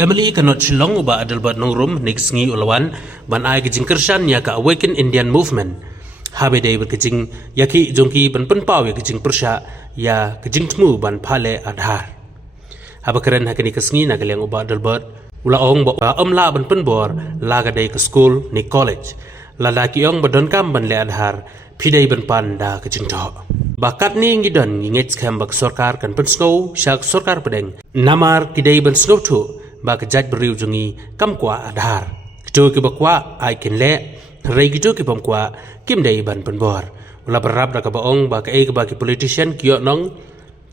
Emily kanot silong uba adalbat nongrum next ngi ulawan ban ai kijing kershan ya ka Awaken Indian Movement. Habe day berkijing yaki jongki ban penpaw ya kijing persya ya kijing temu ban pale adhar. Haba keren hakini kesngi nagaleng uba adalbat ula ong ba omla ban penbor laga day ke school ni college. Lalaki ong badon kam ban le adhar pidai ban panda kijing to. Bakat ni ngidon ngingit skambak sorkar kan pensnow syak sorkar pedeng namar kidai ban snow tu bak jaj beriu jungi kam kwa adhar kito ki bakwa ai kin le rei kito ki pom kwa kim dai ban penbor ula berap da ka baong bak ai ka baki politician kio nong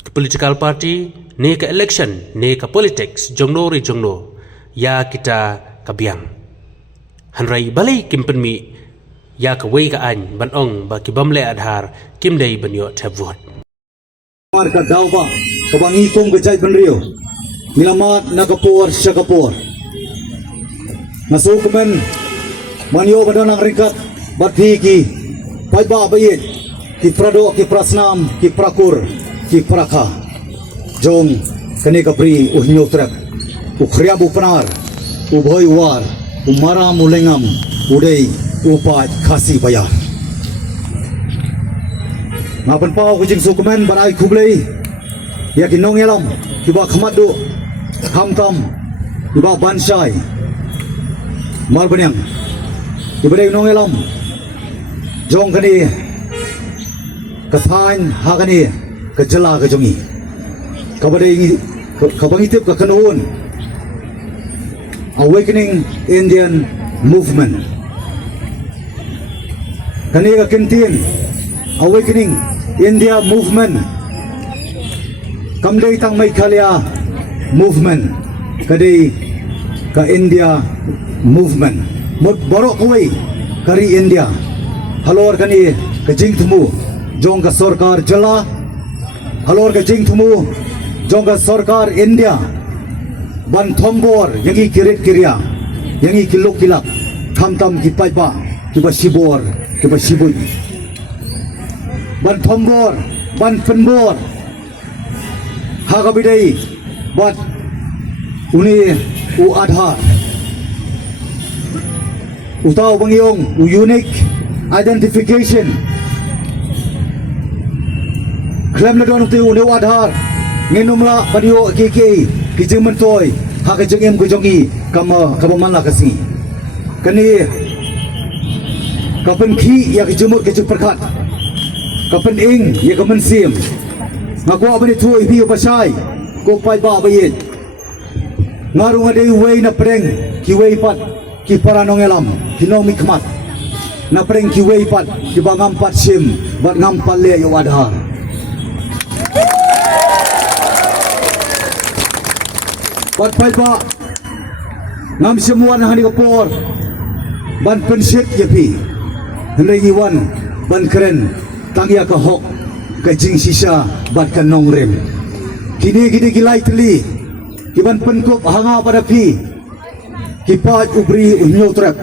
ke political party ne ka election ne ka politics jongno ri jongno ya kita kabiang hanrai balai kim penmi ya ka wei ka an ban ong baki bamle adhar kim dai ban yo tabwot mar ka dawba ka bangi kong ka jai penrio nilamat na kapor siya kapor nasukumen manyo badan ang ringkat bathi ki paiba bayit ki prado ki prasnam ki prakur ki prakha jong kani kapri uhnyo trap ukhriya bupanar ubhoy war umara mulengam udai upat khasi bayar ngapan pau kucing sukumen barai kublei ya kinong yalam kiba khamadu hamtam kiba bansai mar banyang ibadai nong yalam jong kani kathain hakani kejela kejongi kabadai kabangitip ka kanuhun Awakening Indian Movement kani ka kintin Awakening India Movement kamdai tang may khalya movement kadi ka India Movement mot borok kuwi kari India halor kani ka jingtmu jong ka sarkar jala halor ka jingtmu jong ka sarkar India ban thombor yangi kirit kirya yangi kilok kilak thamtam ki paipa kiba sibor kiba sibuy ban thombor ban penbor hagabidai bat uni u adhar utaw bangyong u unique identification klem na don tu uni u adhar nginumla padio kiki kijeng mentoy hakajeng em kujongi kama kabamanla kasi kani kapan ki ya kijemut kejeng perkat kapan ing ya kaman sim ngaku abani tu ibi pasai ko pai ba bayit ngaru ngade wei na preng ki wei pat ki paranong elam kinong mikmat na preng ki wei pat ki bangam pat sim bat ngam palle yo adhar bat pai ba ngam semuan hani kapor ban pensyek yapi hendai iwan ban keren tangya ka hok ka jing sisa bat ka nongrem kini gilai teli kiban penkop hanga pada pi kipat ubri unyo trap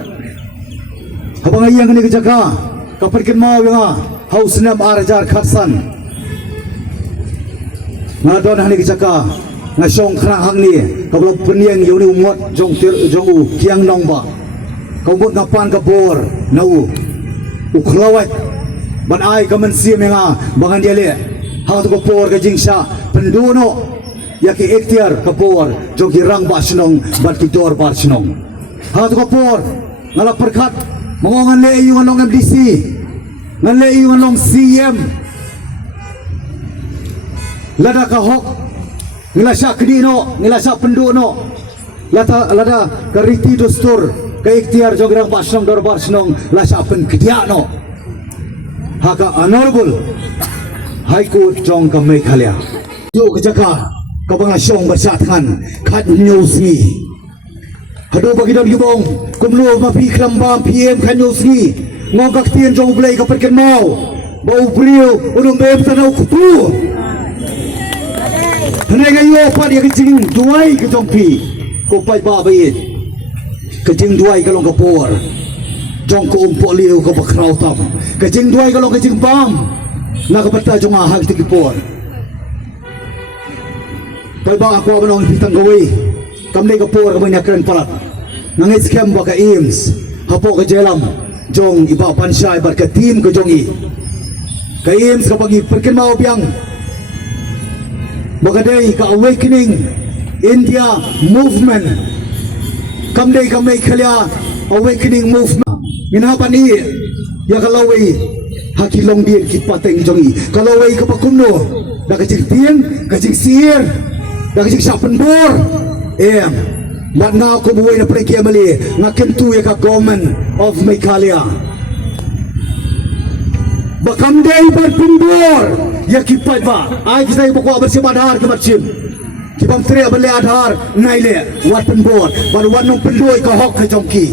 habang ayang ni kejaga kaperken mau nga hausnam arjar khatsan ngadon hani kejaga ngasong khrang hang ni kablo peniang yuni umot jong u kiang nong ba kaumot ngapan ka bor nau ukhlawat ban ai kaman sim nga bangan dia le ha to por ka jingsa pendono ya ki ikhtiar ka por jong ki rang ba snong ban ki dor ba snong ha to por ngala perkhat mongongan le yu nong MDC ngale yu nong CM lada ka hok ngilasa kedino ngilasa pendono lada kariti dostur ka ikhtiar jong rang ba snong dor ba snong lasa pen kediano haka honorable High Court jong ka Meghalaya yo kejaka kabanga syong bersatkan khat news ni hado bagi don gibong kumlo mapi klambam PM khat news ni ngogak tien jong blai ka perken mau bau brio udum bem tanau kutu hanai gayo pa dia kecing duai ke jong pi ko pai ba bayit kecing duai ka long ka por jong ko umpok liu ko bakrau tam kecing duai ka long kecing bam na kapata jong ahag tikipor pai ba ako abanong pitang gawi kamdai kapur kebanyakan palat nangit scam baka IMS hapo ke jelam jong iba pansai bar ke tim ke jongi ke IMS ke pagi perkin mau biang baka day ke awakening India movement kamdai khalia awakening movement minapan i ya kalawai hakilong dia kipateng jongi kalawai ke pakumno da kecik tiang kecik sir da kecik sapen bor mat nga ko buhay na preki amali nga kentu ya ka government of Meghalaya bakam day berpimbor ya kipat ba ay kita ibu ko bersih badar ke macam kibam tre abale adhar naile wat penbor baru wanong pendoy ka hok ke jongki